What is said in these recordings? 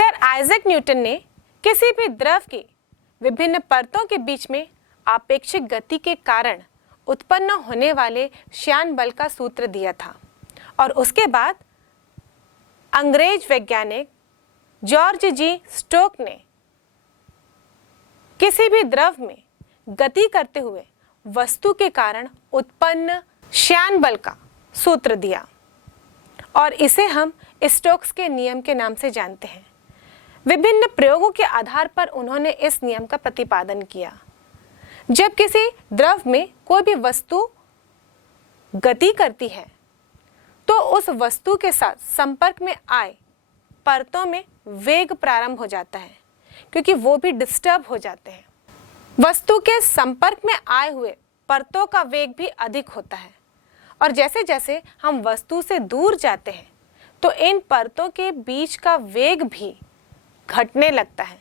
Sir Isaac Newton ने किसी भी द्रव की विभिन्न परतों के बीच में आपेक्षिक गति के कारण उत्पन्न होने वाले श्यान बल का सूत्र दिया था और उसके बाद अंग्रेज वैज्ञानिक जॉर्ज जी स्टोक ने किसी भी द्रव में गति करते हुए वस्तु के कारण उत्पन्न श्यान बल का सूत्र दिया और इसे हम स्टोक्स के नियम के नाम से जानते हैं। विभिन्न प्रयोगों के आधार पर उन्होंने इस नियम का प्रतिपादन किया। जब किसी द्रव में कोई भी वस्तु गति करती है तो उस वस्तु के साथ संपर्क में आए परतों में वेग प्रारंभ हो जाता है क्योंकि वो भी डिस्टर्ब हो जाते हैं। वस्तु के संपर्क में आए हुए परतों का वेग भी अधिक होता है और जैसे जैसे हम वस्तु से दूर जाते हैं तो इन परतों के बीच का वेग भी घटने लगता है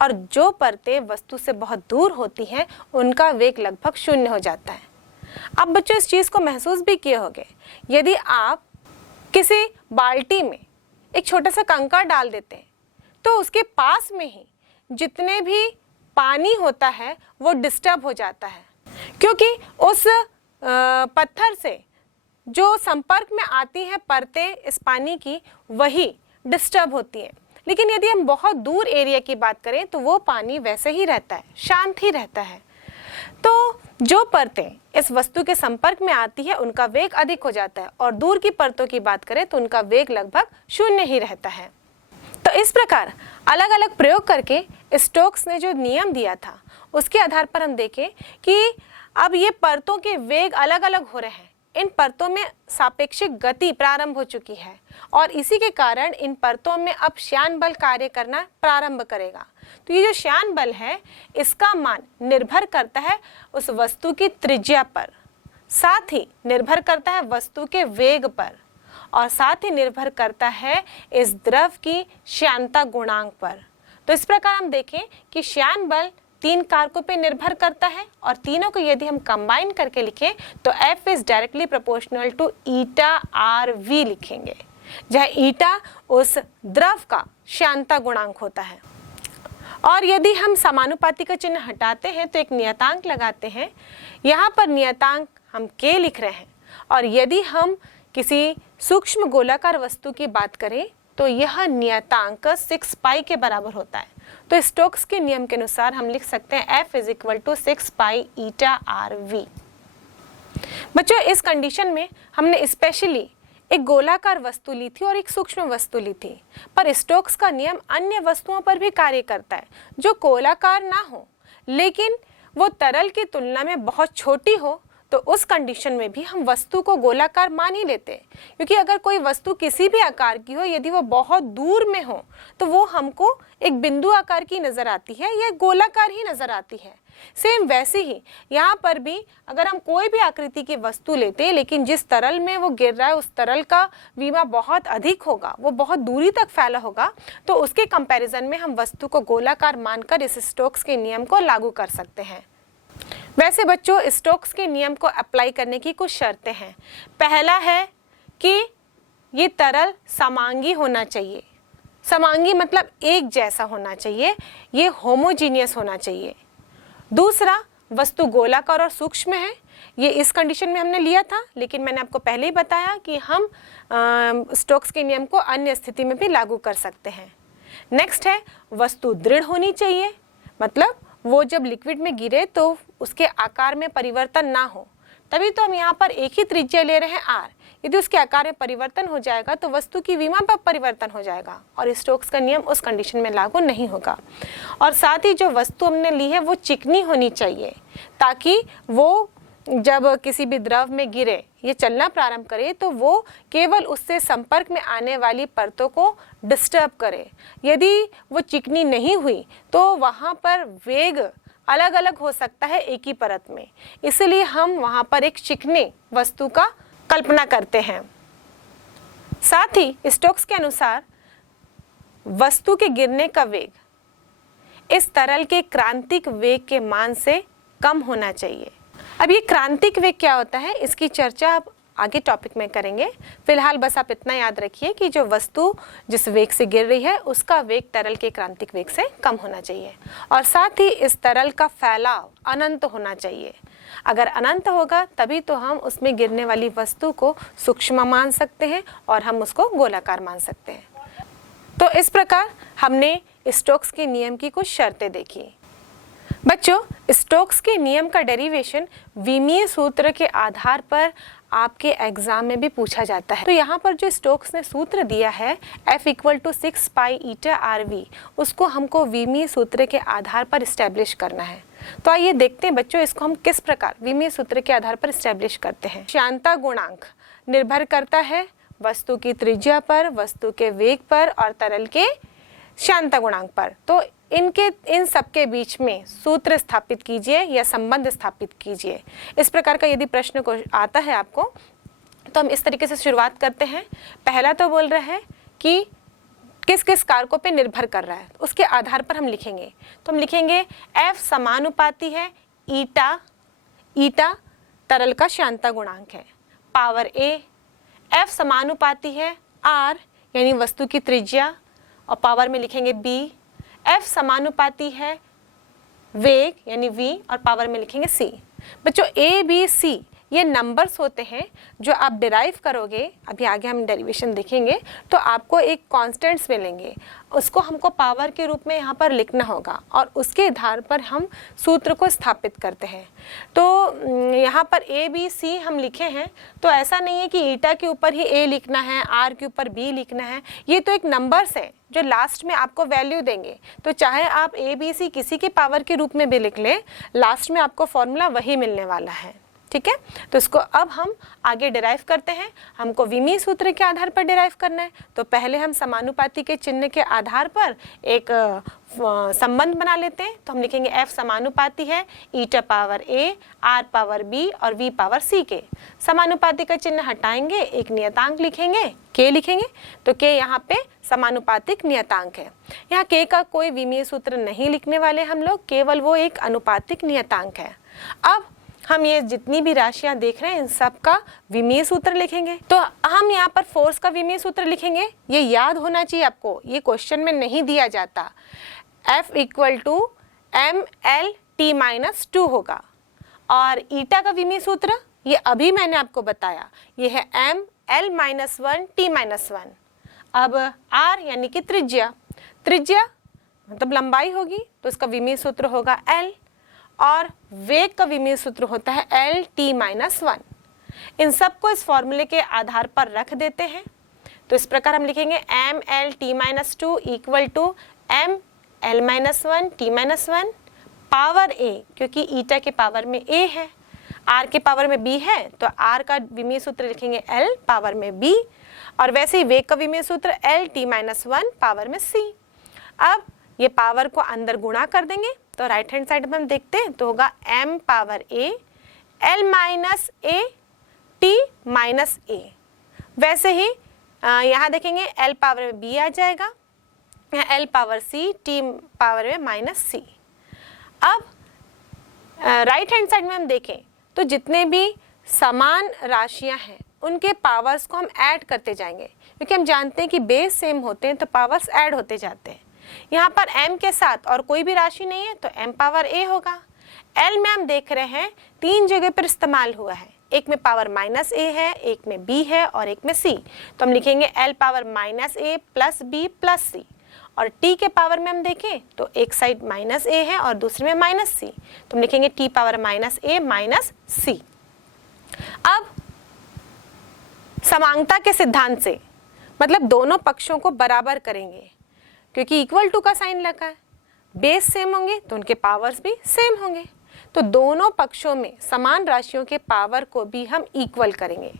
और जो परतें वस्तु से बहुत दूर होती हैं उनका वेग लगभग शून्य हो जाता है। अब बच्चों इस चीज़ को महसूस भी किए होंगे, यदि आप किसी बाल्टी में एक छोटा सा कंकड़ डाल देते हैं तो उसके पास में ही जितने भी पानी होता है वो डिस्टर्ब हो जाता है क्योंकि उस पत्थर से जो संपर्क में आती हैं परतें इस पानी की वही डिस्टर्ब होती हैं। लेकिन यदि हम बहुत दूर एरिया की बात करें तो वो पानी वैसे ही रहता है, शांत ही रहता है। तो जो परतें इस वस्तु के संपर्क में आती है उनका वेग अधिक हो जाता है और दूर की परतों की बात करें तो उनका वेग लगभग शून्य ही रहता है। तो इस प्रकार अलग अलग प्रयोग करके स्टोक्स ने जो नियम दिया था उसके आधार पर हम देखें कि अब ये परतों के वेग अलग अलग हो रहे हैं। इन परतों में सापेक्षिक गति प्रारंभ हो चुकी है और इसी के कारण इन परतों में अब श्यान बल कार्य करना प्रारंभ करेगा। तो ये जो श्यान बल है इसका मान निर्भर करता है उस वस्तु की त्रिज्या पर, साथ ही निर्भर करता है वस्तु के वेग पर और साथ ही निर्भर करता है इस द्रव की श्यानता गुणांक पर। तो इस प्रकार हम देखें कि श्यान बल 3 कारकों पे निर्भर करता है और तीनों को यदि हम कंबाइन करके लिखें तो F is directly proportional to eta R V लिखेंगे, जहाँ ईटा उस द्रव का श्यानता गुणांक होता है। और यदि हम समानुपाती का चिन्ह हटाते हैं तो एक नियतांक लगाते हैं, यहाँ पर नियतांक हम K लिख रहे हैं और यदि हम किसी सूक्ष्म गोलाकार वस्तु की बात करें तो यह नियतांक 6 पाई के बराबर होता है। तो स्टोक्स के नियम के अनुसार हम लिख सकते हैं F is equal to 6 pi eta R V. बच्चों इस कंडीशन में हमने स्पेशली एक गोलाकार वस्तु ली थी और एक सूक्ष्म वस्तु ली थी, पर स्टोक्स का नियम अन्य वस्तुओं पर भी कार्य करता है जो गोलाकार ना हो लेकिन वो तरल की तुलना में बहुत छोटी हो। तो उस कंडीशन में भी हम वस्तु को गोलाकार मान ही लेते हैं क्योंकि अगर कोई वस्तु किसी भी आकार की हो यदि वो बहुत दूर में हो तो वो हमको एक बिंदु आकार की नज़र आती है या गोलाकार ही नज़र आती है। सेम वैसे ही यहाँ पर भी अगर हम कोई भी आकृति की वस्तु लेते हैं लेकिन जिस तरल में वो गिर रहा है उस तरल का विमा बहुत अधिक होगा, वो बहुत दूरी तक फैला होगा, तो उसके कंपैरिजन में हम वस्तु को गोलाकार मानकर इस स्टोक्स के नियम को लागू कर सकते हैं। वैसे बच्चों स्टोक्स के नियम को अप्लाई करने की कुछ शर्तें हैं। पहला है कि ये तरल समांगी होना चाहिए। समांगी मतलब एक जैसा होना चाहिए, ये होमोजीनियस होना चाहिए। दूसरा वस्तु गोलाकार और सूक्ष्म है, ये इस कंडीशन में हमने लिया था लेकिन मैंने आपको पहले ही बताया कि हम स्टोक्स के नियम को अन्य स्थिति में भी लागू कर सकते हैं। नेक्स्ट है वस्तु दृढ़ होनी चाहिए, मतलब वो जब लिक्विड में गिरे तो उसके आकार में परिवर्तन ना हो, तभी तो हम यहाँ पर एक ही त्रिज्या ले रहे हैं R। यदि उसके आकार में परिवर्तन हो जाएगा तो वस्तु की विमा पर परिवर्तन हो जाएगा और स्टोक्स का नियम उस कंडीशन में लागू नहीं होगा। और साथ ही जो वस्तु हमने ली है वो चिकनी होनी चाहिए ताकि वो जब किसी भी द्रव में गिरे, ये चलना प्रारंभ करे तो वो केवल उससे संपर्क में आने वाली परतों को डिस्टर्ब करे। यदि वो चिकनी नहीं हुई तो वहाँ पर वेग अलग अलग हो सकता है एक ही परत में, इसलिए हम वहाँ पर एक चिकनी वस्तु का कल्पना करते हैं। साथ ही स्टोक्स के अनुसार वस्तु के गिरने का वेग इस तरल के क्रांतिक वेग के मान से कम होना चाहिए। अब ये क्रांतिक वेग क्या होता है इसकी चर्चा अब आगे टॉपिक में करेंगे। फिलहाल बस आप इतना याद रखिए कि जो वस्तु जिस वेग से गिर रही है उसका वेग तरल के क्रांतिक वेग से कम होना चाहिए और साथ ही इस तरल का फैलाव अनंत होना चाहिए। अगर अनंत होगा तभी तो हम उसमें गिरने वाली वस्तु को सूक्ष्म मान सकते हैं और हम उसको गोलाकार मान सकते हैं। तो इस प्रकार हमने स्टोक्स के नियम की कुछ शर्तें देखी। बच्चों, स्टोक्स के नियम का डेरिवेशन विमीय सूत्र के आधार पर आपके एग्जाम में भी पूछा जाता है। तो यहाँ पर जो स्टोक्स ने सूत्र दिया है F = 6 पाई ईटा RV, उसको हमको विमीय सूत्र के आधार पर स्टैब्लिश करना है। तो आइए देखते हैं बच्चों इसको हम किस प्रकार विमीय सूत्र के आधार पर स्टैब्लिश करते हैं। श्यानता गुणांक निर्भर करता है वस्तु की त्रिज्या पर, वस्तु के वेग पर और तरल के श्यानता गुणांक पर। तो इन सबके बीच में सूत्र स्थापित कीजिए या संबंध स्थापित कीजिए। इस प्रकार का यदि प्रश्न को आता है आपको तो हम इस तरीके से शुरुआत करते हैं। पहला तो बोल रहा है कि किस किस कारकों पे निर्भर कर रहा है, उसके आधार पर हम लिखेंगे। तो हम लिखेंगे F समानुपाती है ईटा तरल का श्यानता गुणांक है, पावर A। F समानुपाती है R यानी वस्तु की त्रिज्या और पावर में लिखेंगे B। F समानुपाती है वेग यानी V और पावर में लिखेंगे C। बच्चों A B C ये नंबर्स होते हैं जो आप डिराइव करोगे, अभी आगे हम डेरिवेशन देखेंगे, तो आपको एक कांस्टेंट्स मिलेंगे, उसको हमको पावर के रूप में यहाँ पर लिखना होगा और उसके आधार पर हम सूत्र को स्थापित करते हैं। तो यहाँ पर A B C हम लिखे हैं, तो ऐसा नहीं है कि ईटा के ऊपर ही A लिखना है, R के ऊपर B लिखना है। ये तो एक नंबर्स है जो लास्ट में आपको वैल्यू देंगे। तो चाहे आप A B C किसी के पावर के रूप में भी लिख लें, लास्ट में आपको फॉर्मूला वही मिलने वाला है। ठीक है, तो इसको अब हम आगे डिराइव करते हैं। हमको विमीय सूत्र के आधार पर डिराइव करना है। तो पहले हम समानुपाती के चिन्ह के आधार पर एक संबंध बना लेते हैं। तो हम लिखेंगे F समानुपाती है eta power A, R power B और V पावर C के। समानुपाती का चिन्ह हटाएंगे, एक नियतांक लिखेंगे, K लिखेंगे। तो K यहाँ पे समानुपातिक नियतांक है। यहाँ K का कोई विमीय सूत्र नहीं लिखने वाले हम लोग, केवल वो एक अनुपातिक नियतांक है। अब हम ये जितनी भी राशियां देख रहे हैं इन सब का विमीय सूत्र लिखेंगे। तो हम यहाँ पर फोर्स का विमीय सूत्र लिखेंगे, ये याद होना चाहिए आपको, ये क्वेश्चन में नहीं दिया जाता। F = mL/T-2 होगा। और ईटा का विमीय सूत्र ये अभी मैंने आपको बताया, ये है mL-1T-1। अब R यानी कि त्रिज्या मतलब लंबाई होगी, तो इसका विमीय सूत्र होगा L और वेग का विमीय सूत्र होता है L-T-1। इन सबको इस फॉर्मूले के आधार पर रख देते हैं। तो इस प्रकार हम लिखेंगे mL/T-2 = mL-1T-1 पावर A, क्योंकि ईटा के पावर में A है, R के पावर में B है, तो R का विमीय सूत्र लिखेंगे L पावर में B और वैसे ही वेग का विमीय सूत्र L-T-1 पावर में C। अब ये पावर को अंदर गुणा कर देंगे, तो राइट हैंड साइड में हम देखते हैं तो होगा m power A L-A T-A। वैसे ही यहाँ देखेंगे L पावर में B आ जाएगा, यहाँ L power C T power में -C। अब राइट हैंड साइड में हम देखें तो जितने भी समान राशियां हैं उनके पावर्स को हम ऐड करते जाएंगे, क्योंकि हम जानते हैं कि बेस सेम होते हैं तो पावर्स ऐड होते जाते हैं। यहाँ पर m के साथ और कोई भी राशि नहीं है तो m पावर A होगा। L में हम देख रहे हैं 3 जगह पर इस्तेमाल हुआ है, एक में पावर -A है, एक में B है और एक में C। तो हम लिखेंगे L power -A + B + C। और T के पावर में हम देखें तो एक साइड -A है और दूसरे में -C, तो हम लिखेंगे T पावर -A - C। अब समांगता के सिद्धांत से मतलब दोनों पक्षों को बराबर करेंगे, क्योंकि = का साइन लगा है, बेस सेम होंगे तो उनके पावर्स भी सेम होंगे। तो दोनों पक्षों में समान राशियों के पावर को भी हम इक्वल करेंगे।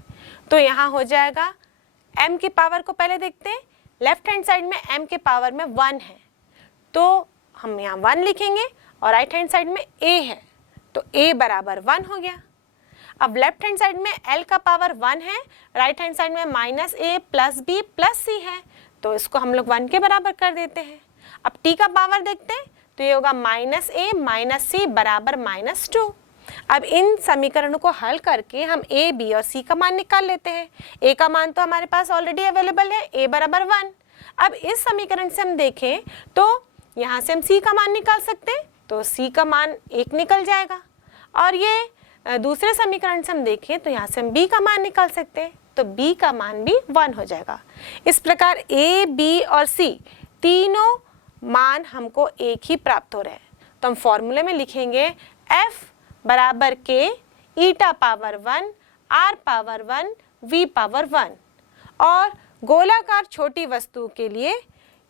तो यहाँ हो जाएगा m की पावर को पहले देखते हैं, लेफ्ट हैंड साइड में m के पावर में 1 है तो हम यहाँ 1 लिखेंगे और राइट हैंड साइड में a है तो a बराबर 1 हो गया। अब लेफ्ट हैंड साइड में L का पावर 1 है, राइट हैंड साइड में -A + B + C है, तो इसको हम लोग 1 के बराबर कर देते हैं। अब T का पावर देखते हैं तो ये होगा -A - C = -2। अब इन समीकरणों को हल करके हम a, b और c का मान निकाल लेते हैं। a का मान तो हमारे पास ऑलरेडी अवेलेबल है, a बराबर 1। अब इस समीकरण से हम देखें तो यहाँ से हम c का मान निकाल सकते हैं, तो c का मान 1 निकल जाएगा। और ये दूसरे समीकरण से हम देखें तो यहाँ से हम b का मान निकाल सकते हैं, तो b का मान भी 1 हो जाएगा। इस प्रकार a, b और c तीनों मान हमको एक ही प्राप्त हो रहे हैं। तो हम फॉर्मूले में लिखेंगे f बराबर k eta power 1 r power 1 v power 1। और गोलाकार छोटी वस्तु के लिए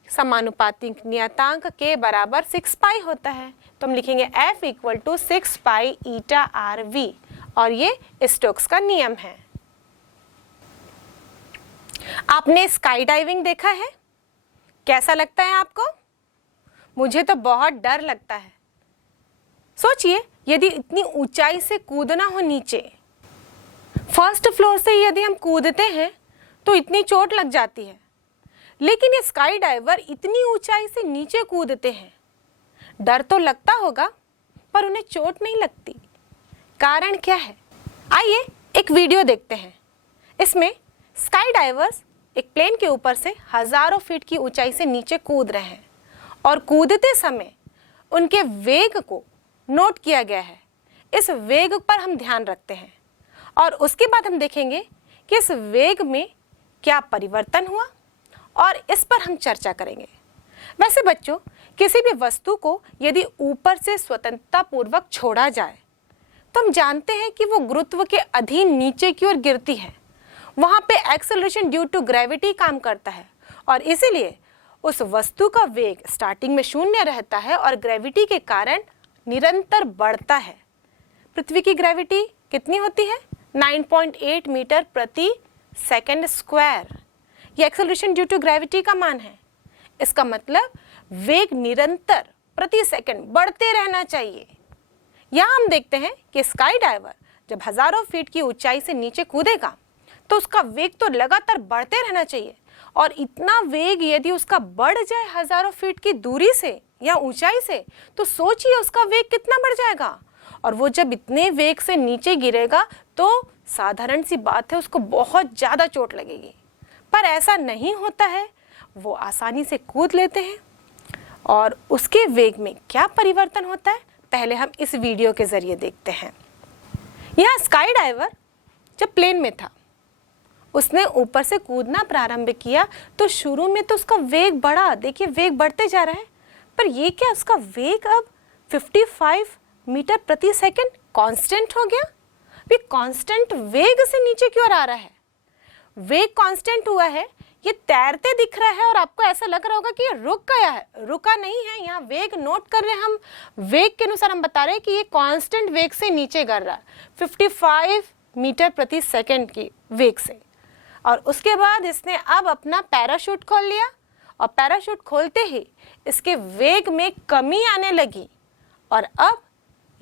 समानुपातिक नियतांक k बराबर 6 पाई होता है, तो हम लिखेंगे f equal to 6 pi eta R V, और ये स्टोक्स का नियम है। आपने स्काई डाइविंग देखा है? कैसा लगता है आपको? मुझे तो बहुत डर लगता है। सोचिए, यदि इतनी ऊंचाई से कूदना हो नीचे, फर्स्ट फ्लोर से यदि हम कूदते हैं तो इतनी चोट लग जाती है, लेकिन ये स्काई डाइवर इतनी ऊंचाई से नीचे कूदते हैं। डर तो लगता होगा पर उन्हें चोट नहीं लगती। कारण क्या है? आइए एक वीडियो देखते हैं। इसमें स्काई डाइवर्स एक प्लेन के ऊपर से हजारों फीट की ऊंचाई से नीचे कूद रहे हैं और कूदते समय उनके वेग को नोट किया गया है। इस वेग पर हम ध्यान रखते हैं और उसके बाद हम देखेंगे कि इस वेग में क्या परिवर्तन हुआ और इस पर हम चर्चा करेंगे। वैसे बच्चों, किसी भी वस्तु को यदि ऊपर से स्वतंत्रता पूर्वक छोड़ा जाए तो हम जानते हैं कि वो गुरुत्व के अधीन नीचे की ओर गिरती है। वहां पे एक्सेलरेशन ड्यू टू ग्रेविटी काम करता है और इसीलिए उस वस्तु का वेग स्टार्टिंग में शून्य रहता है और ग्रेविटी के कारण निरंतर बढ़ता है। पृथ्वी की ग्रेविटी कितनी होती है? 9.8 मीटर प्रति सेकंड स्क्वायर। ये एक्सेलरेशन ड्यू टू ग्रेविटी का मान है। इसका मतलब वेग निरंतर प्रति सेकंड बढ़ते रहना चाहिए। यहाँ हम देखते हैं कि स्काई डाइवर जब हजारों फीट की ऊंचाई से नीचे कूदेगा तो उसका वेग तो लगातार बढ़ते रहना चाहिए, और इतना वेग यदि उसका बढ़ जाए हजारों फीट की दूरी से या ऊंचाई से, तो सोचिए उसका वेग कितना बढ़ जाएगा। और वो जब इतने वेग से नीचे गिरेगा तो साधारण सी बात है, उसको बहुत ज़्यादा चोट लगेगी। पर ऐसा नहीं होता है, वो आसानी से कूद लेते हैं। और उसके वेग में क्या परिवर्तन होता है, पहले हम इस वीडियो के जरिए देखते हैं। यहाँ स्काई डाइवर जब प्लेन में था, उसने ऊपर से कूदना प्रारंभ किया तो शुरू में तो उसका वेग बढ़ा, देखिए वेग बढ़ते जा रहा है, पर ये क्या उसका वेग अब 55 मीटर प्रति सेकंड कांस्टेंट हो गया। ये कांस्टेंट वेग से नीचे की ओर आ रहा है। वेग कांस्टेंट हुआ है, ये तैरते दिख रहा है और आपको ऐसा लग रहा होगा कि ये रुक गया है। रुका नहीं है, यहाँ वेग नोट कर रहे हैं हम। वेग के अनुसार हम बता रहे हैं कि ये कांस्टेंट वेग से नीचे गिर रहा है, 55 मीटर प्रति सेकंड की वेग से। और उसके बाद इसने अब अपना पैराशूट खोल लिया और पैराशूट खोलते ही इसके वेग में कमी आने लगी और अब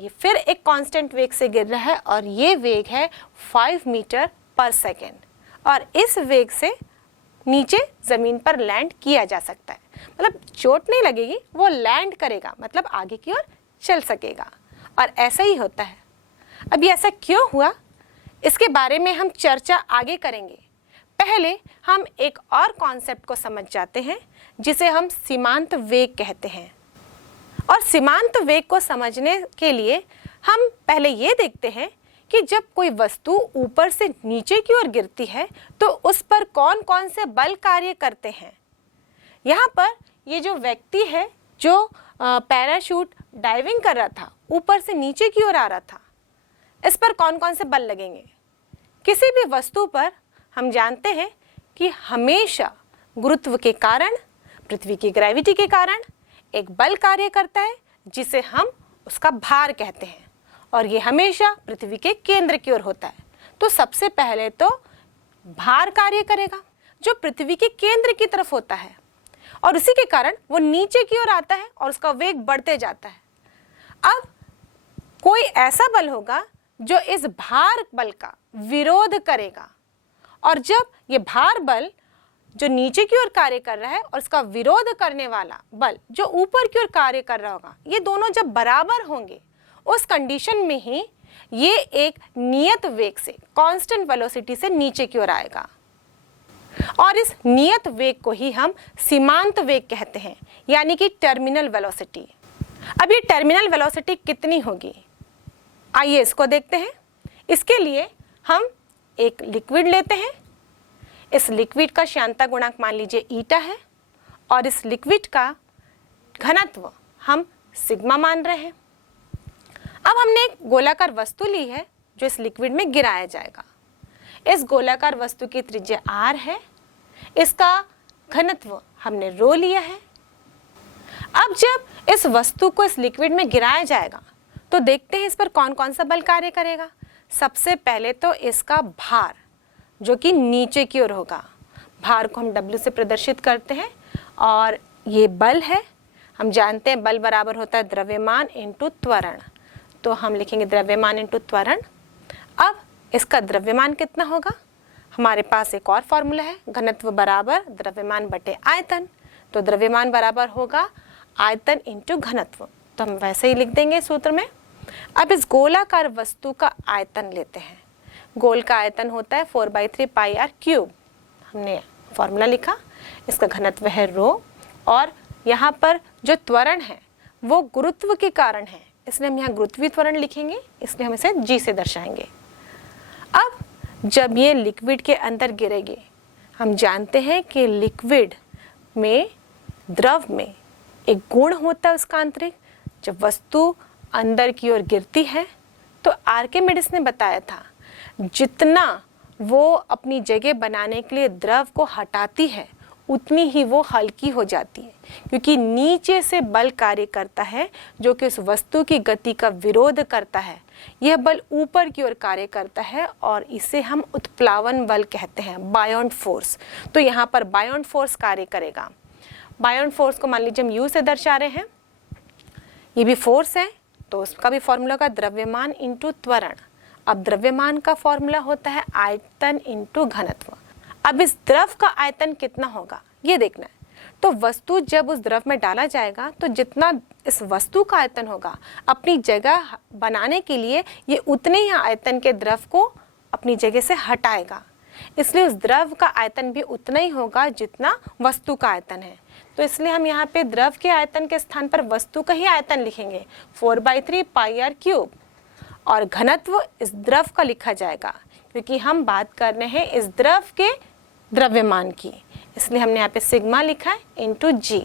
ये फिर एक कांस्टेंट वेग से गिर रहा है और ये वेग है 5 मीटर पर सेकेंड, और इस वेग से नीचे ज़मीन पर लैंड किया जा सकता है। मतलब चोट नहीं लगेगी, वो लैंड करेगा, मतलब आगे की ओर चल सकेगा। और ऐसा ही होता है। अब ये ऐसा क्यों हुआ, इसके बारे में हम चर्चा आगे करेंगे। पहले हम एक और कॉन्सेप्ट को समझ जाते हैं जिसे हम सीमांत वेग कहते हैं। और सीमांत वेग को समझने के लिए हम पहले ये देखते हैं कि जब कोई वस्तु ऊपर से नीचे की ओर गिरती है तो उस पर कौन कौन से बल कार्य करते हैं। यहाँ पर ये जो व्यक्ति है जो पैराशूट डाइविंग कर रहा था, ऊपर से नीचे की ओर आ रहा था, इस पर कौन कौन से बल लगेंगे। किसी भी वस्तु पर हम जानते हैं कि हमेशा गुरुत्व के कारण, पृथ्वी की ग्रेविटी के कारण एक बल कार्य करता है जिसे हम उसका भार कहते हैं, और ये हमेशा पृथ्वी के केंद्र की ओर होता है। तो सबसे पहले तो भार कार्य करेगा जो पृथ्वी के केंद्र की तरफ होता है, और उसी के कारण वो नीचे की ओर आता है और उसका वेग बढ़ते जाता है। अब कोई ऐसा बल होगा जो इस भार बल का विरोध करेगा, और जब ये भार बल जो नीचे की ओर कार्य कर रहा है और उसका विरोध करने वाला बल जो ऊपर की ओर कार्य कर रहा होगा, ये दोनों जब बराबर होंगे, उस कंडीशन में ही ये एक नियत वेग से, कांस्टेंट वेलोसिटी से नीचे की ओर आएगा और इस नियत वेग को ही हम सीमांत वेग कहते हैं, यानी कि टर्मिनल वेलोसिटी। अब ये टर्मिनल वेलोसिटी कितनी होगी, आइए इसको देखते हैं। इसके लिए हम एक लिक्विड लेते हैं। इस लिक्विड का श्यानता गुणांक मान लीजिए ईटा है और इस लिक्विड का घनत्व हम सिग्मा मान रहे हैं। अब हमने एक गोलाकार वस्तु ली है जो इस लिक्विड में गिराया जाएगा। इस गोलाकार वस्तु की त्रिज्या r है, इसका घनत्व हमने रो लिया है। अब जब इस वस्तु को इस लिक्विड में गिराया जाएगा तो देखते हैं इस पर कौन कौन सा बल कार्य करेगा। सबसे पहले तो इसका भार जो कि नीचे की ओर होगा, भार को हम W से प्रदर्शित करते हैं और ये बल है। हम जानते हैं बल बराबर होता है द्रव्यमान इंटू त्वरण, तो हम लिखेंगे द्रव्यमान इंटू त्वरण। अब इसका द्रव्यमान कितना होगा, हमारे पास एक और फॉर्मूला है, घनत्व बराबर द्रव्यमान बटे आयतन। तो द्रव्यमान बराबर होगा आयतन इंटू घनत्व, तो हम वैसे ही लिख देंगे सूत्र में। अब इस गोलाकार वस्तु का आयतन लेते हैं। गोल का आयतन होता है 4/3 पाई आर क्यूब, हमने फॉर्मूला लिखा। इसका घनत्व है रो और यहाँ पर जो त्वरण है वो गुरुत्व के कारण है, इसलिए हम यहाँ गुरुत्वीय त्वरण लिखेंगे, इसलिए हम इसे g से दर्शाएंगे। अब जब ये लिक्विड के अंदर गिरेगी, हम जानते हैं कि लिक्विड में, द्रव में एक गुण होता है उसका आंतरिक। जब वस्तु अंदर की ओर गिरती है तो आर्किमिडीज ने बताया था जितना वो अपनी जगह बनाने के लिए द्रव को हटाती है उतनी ही वो हल्की हो जाती है, क्योंकि नीचे से बल कार्य करता है जो कि उस वस्तु की गति का विरोध करता है। यह बल ऊपर की ओर कार्य करता है और इसे हम उत्प्लावन बल कहते हैं, बायोंट फोर्स। तो यहाँ पर बायोंट फोर्स कार्य करेगा। बायोंट फोर्स को मान लीजिए हम U से दर्शा रहे हैं, ये भी फोर्स है तो उसका भी फॉर्मूला का द्रव्यमान इंटू त्वरण। अब द्रव्यमान का फॉर्मूला होता है आयतन इंटू घनत्व। अब इस द्रव का आयतन कितना होगा ये देखना है। तो वस्तु जब उस द्रव में डाला जाएगा तो जितना इस वस्तु का आयतन होगा अपनी जगह बनाने के लिए ये उतने ही आयतन के द्रव को अपनी जगह से हटाएगा, इसलिए उस द्रव का आयतन भी उतना ही होगा जितना वस्तु का आयतन है। तो इसलिए हम यहाँ पे द्रव के आयतन के स्थान पर वस्तु का ही आयतन लिखेंगे 4/3 पाई आर क्यूब, और घनत्व इस द्रव का लिखा जाएगा क्योंकि हम बात कर रहे हैं इस द्रव के द्रव्यमान की, इसलिए हमने यहाँ पे सिग्मा लिखा है इंटू जी।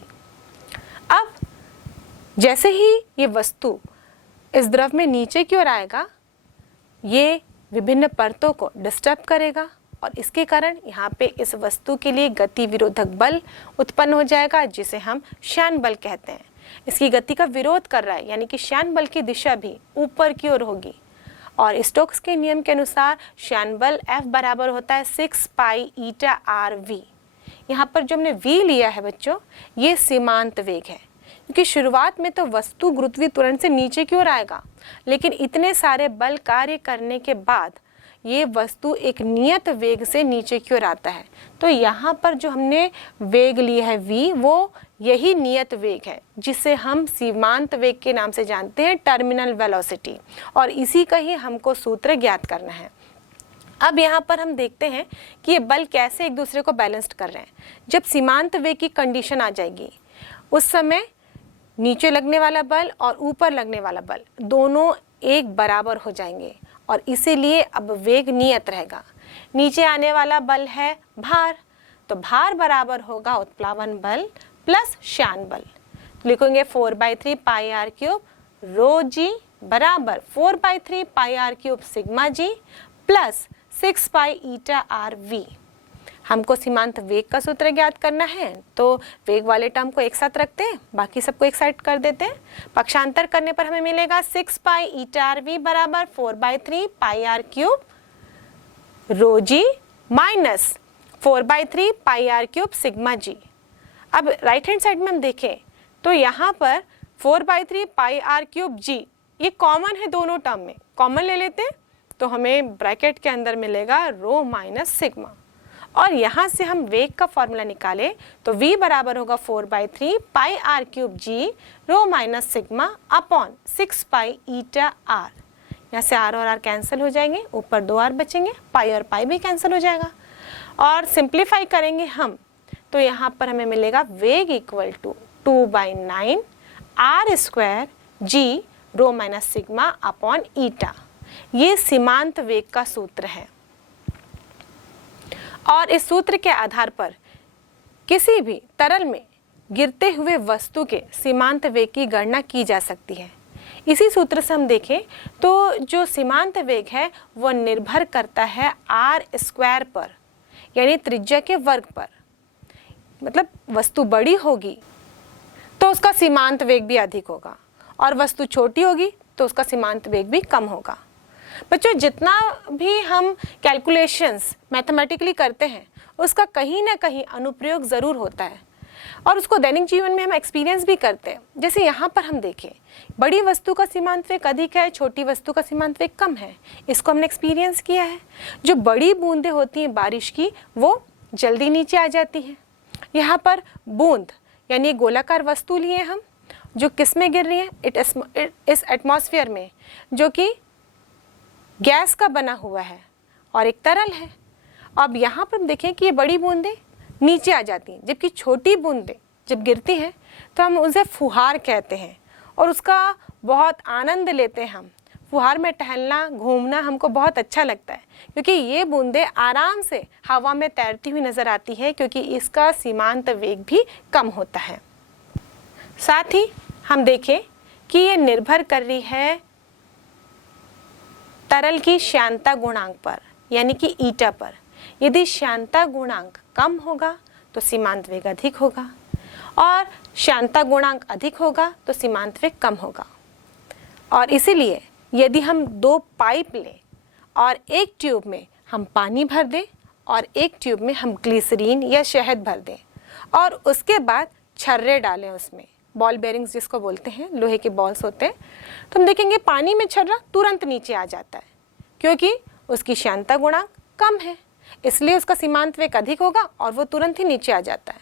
अब जैसे ही ये वस्तु इस द्रव में नीचे की ओर आएगा ये विभिन्न परतों को डिस्टर्ब करेगा और इसके कारण यहाँ पे इस वस्तु के लिए गति विरोधक बल उत्पन्न हो जाएगा जिसे हम श्यान बल कहते हैं। इसकी गति का विरोध कर रहा है, यानी कि श्यान बल की दिशा भी ऊपर की ओर होगी। और स्टोक्स के नियम के अनुसार श्यान बल F बराबर होता है 6 पाई ईटा आर वी। यहाँ पर जो हमने V लिया है बच्चों, ये सीमांत वेग है, क्योंकि शुरुआत में तो वस्तु गुरुत्वीय त्वरण से नीचे की ओर आएगा, लेकिन इतने सारे बल कार्य करने के बाद ये वस्तु एक नियत वेग से नीचे की ओर आता है। तो यहाँ पर जो हमने वेग लिया है v, वो यही नियत वेग है जिसे हम सीमांत वेग के नाम से जानते हैं, टर्मिनल वेलोसिटी, और इसी का ही हमको सूत्र ज्ञात करना है। अब यहाँ पर हम देखते हैं कि ये बल कैसे एक दूसरे को बैलेंस्ड कर रहे हैं। जब सीमांत वेग की कंडीशन आ जाएगी उस समय नीचे लगने वाला बल और ऊपर लगने वाला बल दोनों एक बराबर हो जाएंगे और इसीलिए अब वेग नियत रहेगा। नीचे आने वाला बल है भार, तो भार बराबर होगा उत्प्लावन बल प्लस श्यान बल। तो लिखेंगे 4/3 pi R cube rho G बराबर 4/3 pi R cube sigma G plus 6 pi eta R V. हमको सीमांत वेग का सूत्र ज्ञात करना है, तो वेग वाले टर्म को एक साथ रखते हैं, बाकी सबको एक साइड कर देते हैं। पक्षांतर करने पर हमें मिलेगा 6 पाई ईटा आर वी बराबर 4/3 pi R cube rho G minus 4/3 pi R cube sigma G. अब राइट हैंड साइड में हम देखें तो यहाँ पर 4/3 पाई आर क्यूब जी ये कॉमन है, दोनों टर्म में कॉमन ले लेते हैं तो हमें ब्रैकेट के अंदर मिलेगा रो माइनस सिग्मा, और यहाँ से हम वेग का फॉर्मूला निकाले तो v बराबर होगा 4/3 pi R cube G rho minus sigma upon 6 pi eta R. यहाँ से r और r कैंसिल हो जाएंगे, ऊपर 2r बचेंगे, पाई और पाई भी कैंसिल हो जाएगा। और सिंप्लीफाई करेंगे हम तो यहाँ पर हमें मिलेगा वेग equal to 2/9 r square G rho minus sigma upon eta. ये सीमांत वेग का सूत्र है और इस सूत्र के आधार पर किसी भी तरल में गिरते हुए वस्तु के सीमांत वेग की गणना की जा सकती है। इसी सूत्र से हम देखें तो जो सीमांत वेग है वो निर्भर करता है आर स्क्वायर पर, यानी त्रिज्या के वर्ग पर। मतलब वस्तु बड़ी होगी तो उसका सीमांत वेग भी अधिक होगा और वस्तु छोटी होगी तो उसका सीमांत वेग भी कम होगा। बच्चों, जितना भी हम कैलकुलेशंस मैथमेटिकली करते हैं उसका कहीं ना कहीं अनुप्रयोग ज़रूर होता है और उसको दैनिक जीवन में हम एक्सपीरियंस भी करते हैं। जैसे यहाँ पर हम देखें, बड़ी वस्तु का सीमांत वेग अधिक है, छोटी वस्तु का सीमांत वेग कम है, इसको हमने एक्सपीरियंस किया है। जो बड़ी बूंदें होती हैं बारिश की वो जल्दी नीचे आ जाती हैं। यहाँ पर बूंद यानी गोलाकार वस्तु लिए हम जो किस में गिर रही है, इस एटमॉस्फेयर में, जो कि गैस का बना हुआ है और एक तरल है। अब यहाँ पर हम देखें कि ये बड़ी बूंदें नीचे आ जाती हैं, जबकि छोटी बूंदें जब गिरती हैं तो हम उसे फुहार कहते हैं और उसका बहुत आनंद लेते हैं हम। फुहार में टहलना घूमना हमको बहुत अच्छा लगता है क्योंकि ये बूंदें आराम से हवा में तैरती हुई नज़र आती है क्योंकि इसका सीमांत वेग भी कम होता है। साथ ही हम देखें कि ये निर्भर कर रही है तरल की श्यानता गुणांक पर, यानी कि ईटा पर। यदि श्यानता गुणांक कम होगा तो सीमांत वेग अधिक होगा और श्यानता गुणांक अधिक होगा तो सीमांत वेग कम होगा। और इसीलिए यदि हम 2 पाइप लें और एक ट्यूब में हम पानी भर दें और एक ट्यूब में हम ग्लिसरीन या शहद भर दें और उसके बाद छर्रे डालें, उसमें बॉल बेरिंग्स जिसको बोलते हैं, लोहे के बॉल्स होते हैं, तो हम देखेंगे पानी में छर्रा तुरंत नीचे आ जाता है क्योंकि उसकी श्यानता गुणांक कम है, इसलिए उसका सीमांत वेग अधिक होगा और वो तुरंत ही नीचे आ जाता है।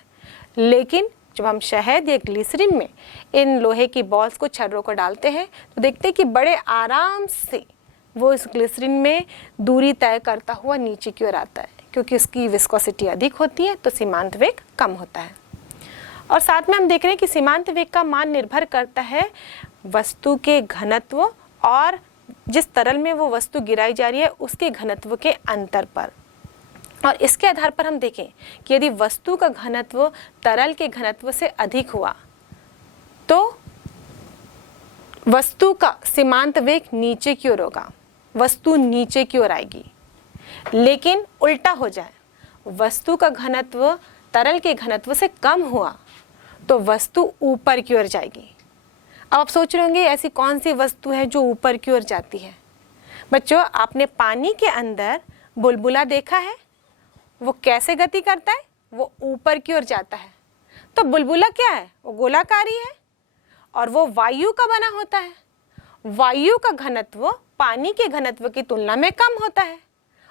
लेकिन जब हम शहद या ग्लिसरीन में इन लोहे की बॉल्स को, छर्रों को डालते हैं तो देखते हैं कि बड़े आराम से वो इस ग्लिसरीन में दूरी तय करता हुआ नीचे की ओर आता है क्योंकि उसकी विस्कोसिटी अधिक होती है तो सीमांत वेग कम होता है। और साथ में हम देख रहे हैं कि सीमांत वेग का मान निर्भर करता है वस्तु के घनत्व और जिस तरल में वो वस्तु गिराई जा रही है उसके घनत्व के अंतर पर। और इसके आधार पर हम देखें कि यदि वस्तु का घनत्व तरल के घनत्व से अधिक हुआ तो वस्तु का सीमांत वेग नीचे की ओर होगा, वस्तु नीचे की ओर आएगी। लेकिन उल्टा हो जाए, वस्तु का घनत्व तरल के घनत्व से कम हुआ तो वस्तु ऊपर की ओर जाएगी। अब आप सोच रहे होंगे ऐसी कौन सी वस्तु है जो ऊपर की ओर जाती है। बच्चों, आपने पानी के अंदर बुलबुला देखा है, वो कैसे गति करता है, वो ऊपर की ओर जाता है। तो बुलबुला क्या है, वो गोलाकारी है और वो वायु का बना होता है। वायु का घनत्व पानी के घनत्व की तुलना में कम होता है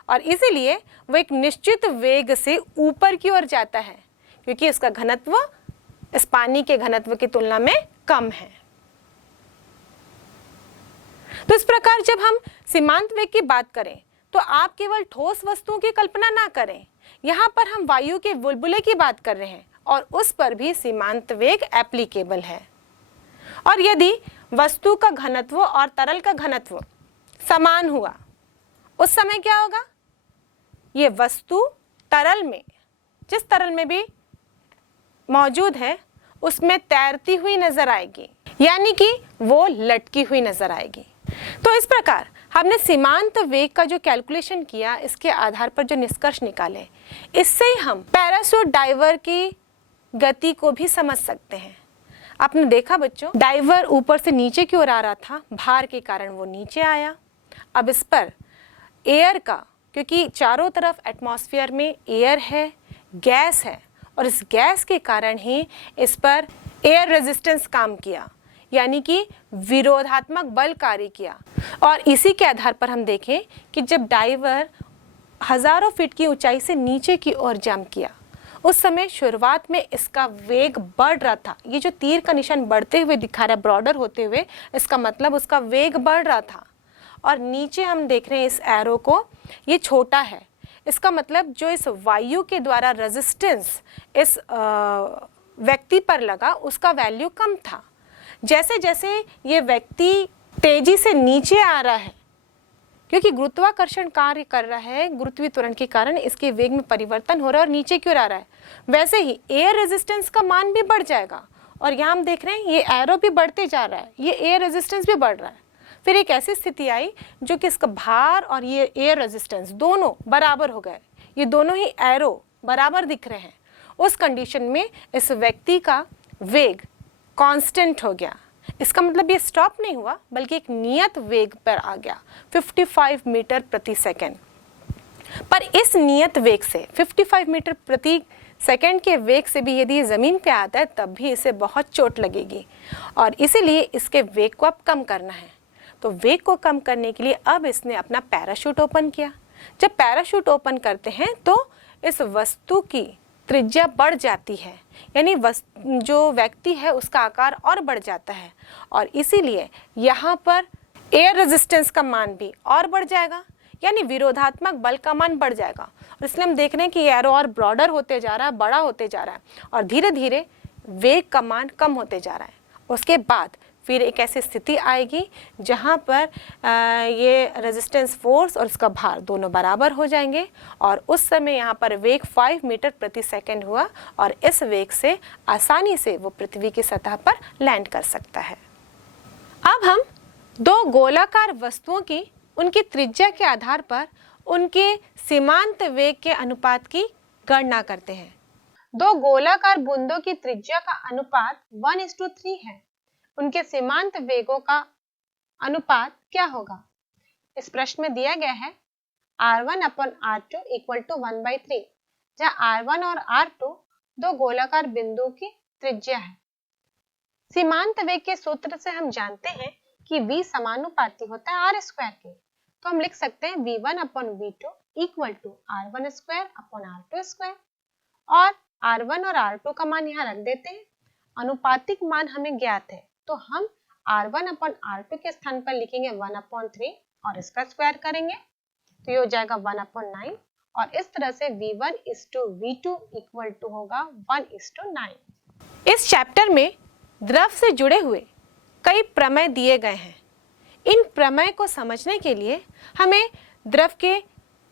और इसीलिए वो एक निश्चित वेग से ऊपर की ओर जाता है क्योंकि उसका घनत्व इस पानी के घनत्व की तुलना में कम है। तो इस प्रकार जब हम सीमांत वेग की बात करें तो आप केवल ठोस वस्तुओं की कल्पना ना करें, यहाँ पर हम वायु के बुलबुले की बात कर रहे हैं और उस पर भी सीमांत वेग एप्लीकेबल है। और यदि वस्तु का घनत्व और तरल का घनत्व समान हुआ उस समय क्या होगा, ये वस्तु तरल में, जिस तरल में भी मौजूद है उसमें तैरती हुई नजर आएगी, यानी कि वो लटकी हुई नजर आएगी। तो इस प्रकार हमने सीमांत वेग का जो कैलकुलेशन किया, इसके आधार पर जो निष्कर्ष निकाले, इससे ही हम पैराशूट डाइवर की गति को भी समझ सकते हैं। आपने देखा बच्चों, डाइवर ऊपर से नीचे की ओर आ रहा था, भार के कारण वो नीचे आया। अब इस पर एयर का, क्योंकि चारों तरफ एटमॉस्फेयर में एयर है, गैस है और इस गैस के कारण ही इस पर एयर रेजिस्टेंस काम किया, यानी कि विरोधात्मक बल कार्य किया। और इसी के आधार पर हम देखें कि जब डाइवर हजारों फीट की ऊंचाई से नीचे की ओर जंप किया उस समय शुरुआत में इसका वेग बढ़ रहा था। ये जो तीर का निशान बढ़ते हुए दिखा रहा है, ब्रॉडर होते हुए, इसका मतलब उसका वेग बढ़ रहा था और नीचे हम देख रहे हैं इस एरो को, ये छोटा है। इसका मतलब जो इस वायु के द्वारा रेजिस्टेंस इस व्यक्ति पर लगा उसका वैल्यू कम था। जैसे जैसे ये व्यक्ति तेजी से नीचे आ रहा है, क्योंकि गुरुत्वाकर्षण कार्य कर रहा है, गुरुत्वीय त्वरण के कारण इसके वेग में परिवर्तन हो रहा है और नीचे क्यों आ रहा है, वैसे ही एयर रेजिस्टेंस का मान भी बढ़ जाएगा। और यहाँ हम देख रहे हैं ये एरो भी बढ़ते जा रहा है, ये एयर रेजिस्टेंस भी बढ़ रहा है। फिर एक ऐसी स्थिति आई जो कि इसका भार और ये एयर रेजिस्टेंस दोनों बराबर हो गए, ये दोनों ही एरो बराबर दिख रहे हैं। उस कंडीशन में इस व्यक्ति का वेग कांस्टेंट हो गया। इसका मतलब ये स्टॉप नहीं हुआ बल्कि एक नियत वेग पर आ गया, 55 मीटर प्रति सेकंड। पर इस नियत वेग से 55 मीटर प्रति सेकंड के वेग से भी यदि ये ज़मीन पे आता है तब भी इसे बहुत चोट लगेगी और इसीलिए इसके वेग को अब कम करना है। तो वेग को कम करने के लिए अब इसने अपना पैराशूट ओपन किया। जब पैराशूट ओपन करते हैं तो इस वस्तु की त्रिज्या बढ़ जाती है, यानी जो व्यक्ति है उसका आकार और बढ़ जाता है और इसीलिए यहाँ पर एयर रेजिस्टेंस का मान भी और बढ़ जाएगा, यानी विरोधात्मक बल का मान बढ़ जाएगा। और इसलिए हम देख रहे हैं कि ये एरो और ब्रॉडर होते जा रहा है, बड़ा होते जा रहा है और धीरे धीरे वेग का मान कम होते जा रहा है। उसके बाद फिर एक ऐसी स्थिति आएगी जहाँ पर ये रेजिस्टेंस फोर्स और इसका भार दोनों बराबर हो जाएंगे और उस समय यहाँ पर वेग 5 मीटर प्रति सेकंड हुआ और इस वेग से आसानी से वो पृथ्वी की सतह पर लैंड कर सकता है। अब हम दो गोलाकार वस्तुओं की उनकी त्रिज्या के आधार पर उनके सीमांत वेग के अनुपात की गणना करते हैं। दो गोलाकार बूंदों की त्रिज्या का अनुपात 1:3 है। उनके सीमांत वेगों का अनुपात क्या होगा? इस प्रश्न में दिया गया है R1/R2 = 1/3, जहाँ R1 और R2 दो गोलाकार बिंदु की त्रिज्या है। सीमांत वेग के सूत्र से हम जानते हैं कि V समानुपाती होता है R स्क्वायर के, तो हम लिख सकते हैं V1/V2 = R1² R2² और R1 और R2 का मान यहाँ रख देते हैं। अनुपातिक मान हमें ज्ञात है तो हम R1/R2 के स्थान पर लिखेंगे 1/3 और इसका स्क्वायर करेंगे तो ये हो जाएगा 1/9 और इस तरह से V1:V2 = होगा 1:9। इस चैप्टर में द्रव से जुड़े हुए कई प्रमेय दिए गए हैं। इन प्रमेय को समझने के लिए हमें द्रव के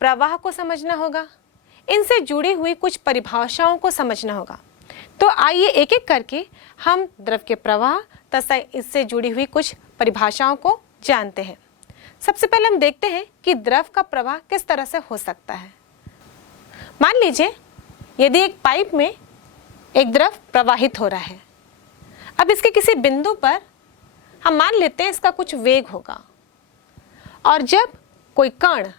प्रवाह को समझना होगा, इनसे जुड़ी हुई कुछ परिभाषाओं को समझना होगा। तो आइए एक एक करके हम द्रव के प्रवाह तथा इससे जुड़ी हुई कुछ परिभाषाओं को जानते हैं। सबसे पहले हम देखते हैं कि द्रव का प्रवाह किस तरह से हो सकता है। मान लीजिए यदि एक पाइप में एक द्रव प्रवाहित हो रहा है, अब इसके किसी बिंदु पर हम मान लेते हैं इसका कुछ वेग होगा और जब कोई कण,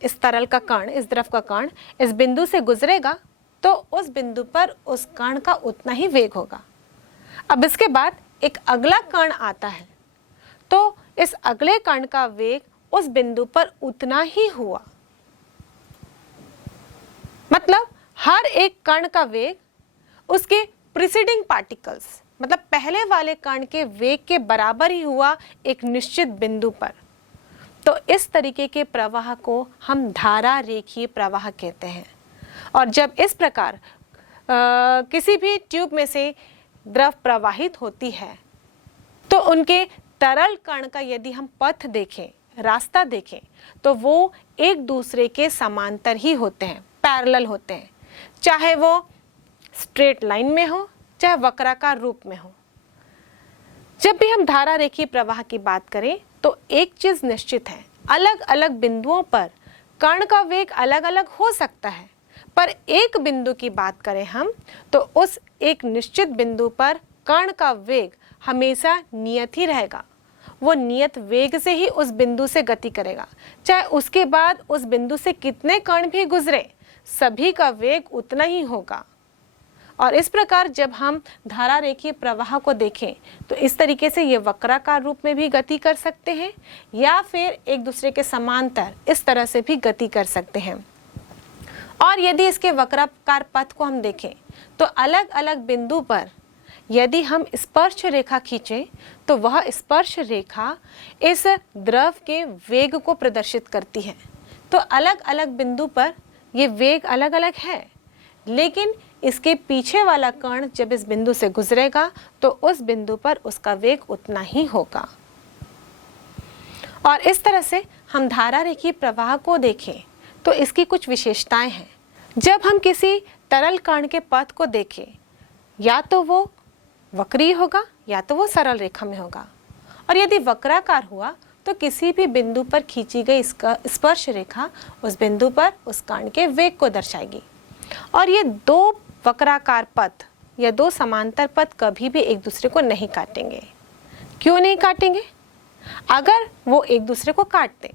इस तरल का कण, इस द्रव का कण इस बिंदु से गुजरेगा तो उस बिंदु पर उस कण का उतना ही वेग होगा। अब इसके बाद एक अगला कण आता है तो इस अगले कण का वेग उस बिंदु पर उतना ही हुआ। मतलब हर एक कण का वेग उसके प्रीसीडिंग पार्टिकल्स, मतलब पहले वाले कण के वेग के बराबर ही हुआ एक निश्चित बिंदु पर। तो इस तरीके के प्रवाह को हम धारा रेखीय प्रवाह कहते हैं। और जब इस प्रकार किसी भी ट्यूब में से द्रव प्रवाहित होती है तो उनके तरल कण का यदि हम पथ देखें, रास्ता देखें, तो वो एक दूसरे के समांतर ही होते हैं, पैरेलल होते हैं, चाहे वो स्ट्रेट लाइन में हो चाहे वक्राकार रूप में हो। जब भी हम धारा रेखीय प्रवाह की बात करें तो एक चीज निश्चित है, अलग अलग बिंदुओं पर कण का वेग अलग अलग हो सकता है, पर एक बिंदु की बात करें हम तो उस एक निश्चित बिंदु पर कण का वेग हमेशा नियत ही रहेगा। वो नियत वेग से ही उस बिंदु से गति करेगा, चाहे उसके बाद उस बिंदु से कितने कण भी गुजरे, सभी का वेग उतना ही होगा। और इस प्रकार जब हम धारा रेखीय प्रवाह को देखें तो इस तरीके से ये वक्राकार रूप में भी गति कर सकते हैं या फिर एक दूसरे के समांतर इस तरह से भी गति कर सकते हैं। और यदि इसके वक्राकार पथ को हम देखें तो अलग अलग बिंदु पर यदि हम स्पर्श रेखा खींचें तो वह स्पर्श रेखा इस द्रव के वेग को प्रदर्शित करती है। तो अलग अलग बिंदु पर ये वेग अलग अलग है, लेकिन इसके पीछे वाला कण जब इस बिंदु से गुजरेगा तो उस बिंदु पर उसका वेग उतना ही होगा। और इस तरह से हम धारा रेखीय प्रवाह को देखें तो इसकी कुछ विशेषताएं हैं। जब हम किसी तरल कण के पथ को देखें, या तो वो वक्रीय होगा या तो वो सरल रेखा में होगा, और यदि वक्राकार हुआ तो किसी भी बिंदु पर खींची गई इसका स्पर्श रेखा उस बिंदु पर उस कण के वेग को दर्शाएगी। और ये दो वक्राकार पथ या दो समांतर पथ कभी भी एक दूसरे को नहीं काटेंगे। क्यों नहीं काटेंगे? अगर वो एक दूसरे को काटते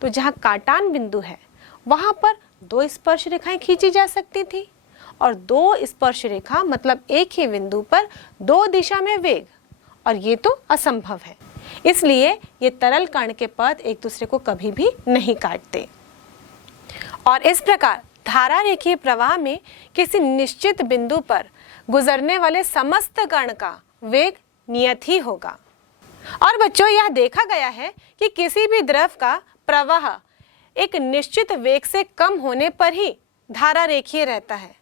तो जहाँ काटान बिंदु है वहाँ पर दो स्पर्श रेखाएं खींची जा सकती थी, और दो स्पर्श रेखा मतलब एक ही बिंदु पर दो दिशा में वेग, और ये तो असंभव है। इसलिए ये तरल कण के पथ एक दूसरे को कभी भी नहीं काटते। और इस प्रकार धारा रेखीय प्रवाह में किसी निश्चित बिंदु पर गुजरने वाले समस्त कण का वेग नियत ही होगा। और बच्चों, यह देखा गया है कि किसी भी द्रव का प्रवाह एक निश्चित वेग से कम होने पर ही धारा रेखीय रहता है।